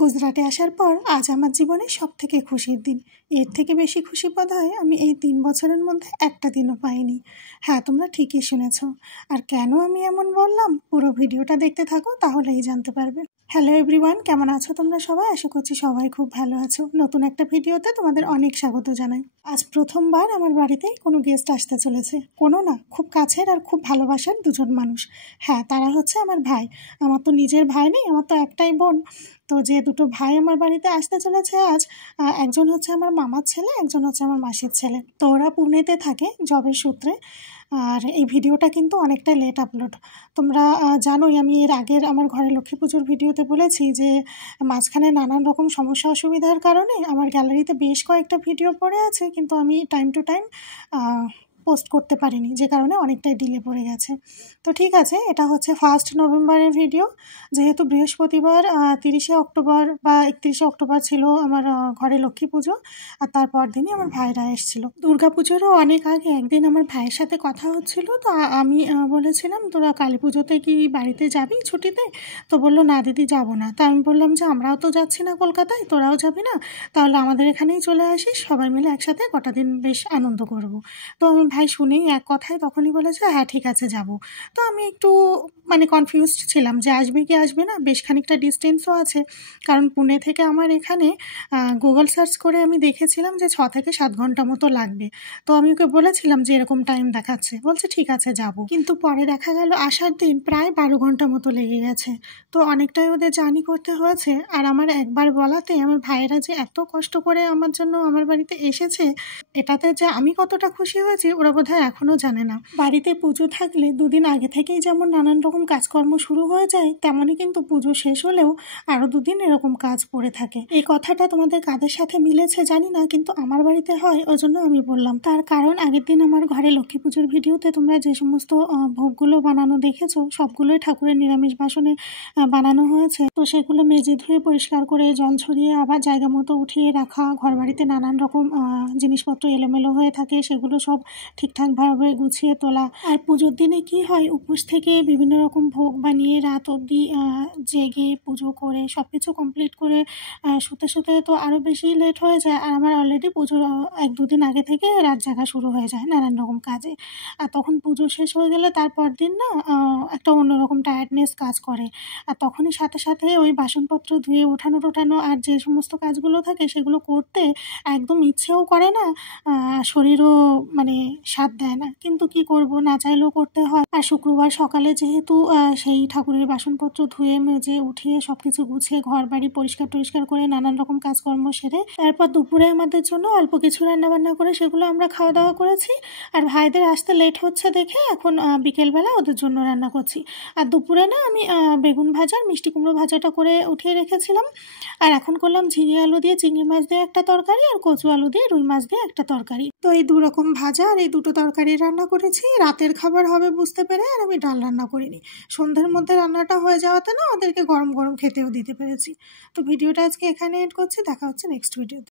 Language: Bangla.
গুজরাটে আসার পর আজ আমার জীবনে সবথেকে খুশির দিন। এর থেকে বেশি খুশি বোধহয় আমি এই 3 বছরের মধ্যে একটা দিনও পাইনি। হ্যাঁ, তোমরা ঠিকই শুনেছ। আর কেন আমি এমন বললাম, পুরো ভিডিওটা দেখতে থাকো, তাহলেই জানতে পারবে। হ্যালো এভরিওয়ান, কেমন আছো তোমরা সবাই? আশা করছি সবাই খুব ভালো আছো। নতুন একটা ভিডিওতে তোমাদের অনেক স্বাগত জানাই। আজ প্রথমবার আমার বাড়িতে কোনো গেস্ট আসতে চলেছে। কোনো না, খুব কাছের আর খুব ভালোবাসার দুজন মানুষ। হ্যাঁ, তারা হচ্ছে আমার ভাই। আমার তো নিজের ভাই নেই, আমার তো একটাই বোন। তো যে দুটো ভাই আমার বাড়িতে আসতে চলেছে আজ, একজন হচ্ছে আমার মামার ছেলে, একজন হচ্ছে আমার মাসির ছেলে। তো ওরা পুনেতে থাকে জবের সূত্রে। আর এই ভিডিওটা কিন্তু অনেকটা লেট আপলোড। তোমরা জানোই, আমি এর আগের আমার ঘরে লক্ষ্মী পুজোর ভিডিওতে বলেছি যে মাঝখানে নানান রকম সমস্যা অসুবিধার কারণে আমার গ্যালারিতে বেশ কয়েকটা ভিডিও পড়ে আছে, কিন্তু আমি টাইম টু টাইম পোস্ট করতে পারিনি, যে কারণে অনেকটাই ডিলে পড়ে গেছে। তো ঠিক আছে, এটা হচ্ছে 1 নভেম্বরের ভিডিও। যেহেতু বৃহস্পতিবার 30 অক্টোবর বা 31 অক্টোবর ছিল আমার ঘরে লক্ষ্মী পুজো, আর তারপর দিনই আমার ভাইরা এসেছিল। দুর্গা পুজোরও অনেক আগে একদিন আমার ভাইয়ের সাথে কথা হচ্ছিল। তো আমি বলেছিলাম, তোরা কালী পুজোতে কি বাড়িতে যাবি ছুটিতে? তো বললো, না দিদি, যাবো না। তা আমি বললাম যে আমরাও তো যাচ্ছি না কলকাতায়, তোরাও যাবি না, তাহলে আমাদের এখানেই চলে আসিস, সবাই মিলে একসাথে কটা দিন বেশ আনন্দ করব। তো আমার ভাই শুনেই এক কথায় তখনই বলেছে, হ্যাঁ ঠিক আছে যাব। তো আমি একটু কনফিউজড ছিলাম যে আসবে কি আসবে না। বেশ খানিকটা ডিস্টেন্সও আছে, কারণ পুনে থেকে আমার এখানে গুগল সার্চ করে আমি দেখেছিলাম যে 6 থেকে 7 ঘন্টা মতো লাগবে। তো আমি ওকে বলেছিলাম যে এরকম টাইম দেখাচ্ছে, বলছে ঠিক আছে যাব। কিন্তু পরে দেখা গেল আসার দিন প্রায় 12 ঘন্টা মতো লেগে গেছে। তো অনেকটাই ওদের জার্নি করতে হয়েছে। আর আমার একবার বলাতে আমার ভাইয়েরা যে এত কষ্ট করে আমার জন্য আমার বাড়িতে এসেছে, এটাতে যে আমি কতটা খুশি হয়েছি ওরা বোধহয় এখনও জানে না। বাড়িতে পুজো থাকলে 2 দিন আগে থেকেই যেমন নানান রকম কাজকর্ম শুরু হয়ে যায়, তেমনই কিন্তু পুজো শেষ হলেও আরও 2 দিন এরকম কাজ পড়ে থাকে। এই কথাটা তোমাদের কাদের সাথে মিলেছে জানি না, কিন্তু আমার বাড়িতে হয়, ওই জন্য আমি বললাম। তার কারণ আগের দিন আমার ঘরে লক্ষ্মী পুজোর ভিডিওতে তোমরা যে সমস্ত ভোগগুলো বানানো দেখেছো, সবগুলোই ঠাকুরের নিরামিষ বাসনে বানানো হয়েছে। তো সেগুলো মেজে ধুয়ে পরিষ্কার করে জল ছড়িয়ে আবার জায়গা মতো উঠিয়ে রাখা, ঘর বাড়িতে নানান রকম জিনিসপত্র এলোমেলো হয়ে থাকে, সেগুলো সব ঠিকঠাকভাবে গুছিয়ে তোলা। আর পুজোর দিনে কি হয়, উপোস থেকে বিভিন্ন রকম ভোগ বানিয়ে রাত অবধি জেগে পুজো করে সব কিছু কমপ্লিট করে শুতে শুতে তো আরও বেশি লেট হয়ে যায়। আর আমার অলরেডি পুজোর 1-2 দিন আগে থেকে রাত জাগা শুরু হয়ে যায় নানান রকম কাজে। আর তখন পুজো শেষ হয়ে গেলে তারপর দিন না একটা অন্যরকম টায়ার্ডনেস কাজ করে। আর তখনই সাথে সাথে ওই বাসনপত্র ধুয়ে ওঠানো টোঠানো আর যে সমস্ত কাজগুলো থাকে সেগুলো করতে একদম ইচ্ছেও করে না, শরীরও সাথ দেয় না। কিন্তু কি করব, না চাইলেও করতে হয়। আর শুক্রবার সকালে যেহেতু সেই ঠাকুরের বাসনপত্র ধুয়ে মেজে উঠিয়ে সবকিছু গুছিয়ে ঘর বাড়ি পরিষ্কার টরিষ্কার করে নানান রকম কাজকর্ম সেরে তারপর দুপুরে আমাদের জন্য অল্প কিছু রান্নাবান্না করে সেগুলো আমরা খাওয়া দাওয়া করেছি। আর ভাইদের আসতে লেট হচ্ছে দেখে এখন বিকেলবেলা ওদের জন্য রান্না করছি। আর দুপুরে না আমি বেগুন ভাজা আর মিষ্টি কুমড়ো ভাজাটা করে উঠিয়ে রেখেছিলাম। আর এখন করলাম ঝিঙে আলু দিয়ে চিংড়ি মাছ দিয়ে একটা তরকারি, আর কচু আলু দিয়ে রুই মাছ দিয়ে একটা তরকারি। তো এই 2 রকম ভাজা আর এই 2টো তরকারি রান্না করেছি। রাতের খাবার হবে বুঝতে পেরে আর আমি ডাল রান্না করিনি। সন্ধ্যের মধ্যে রান্নাটা হয়ে যাওয়াতে না ওদেরকে গরম গরম খেতেও দিতে পেরেছি। তো ভিডিওটা আজকে এখানে এড করছি, দেখা হচ্ছে নেক্সট ভিডিওতে।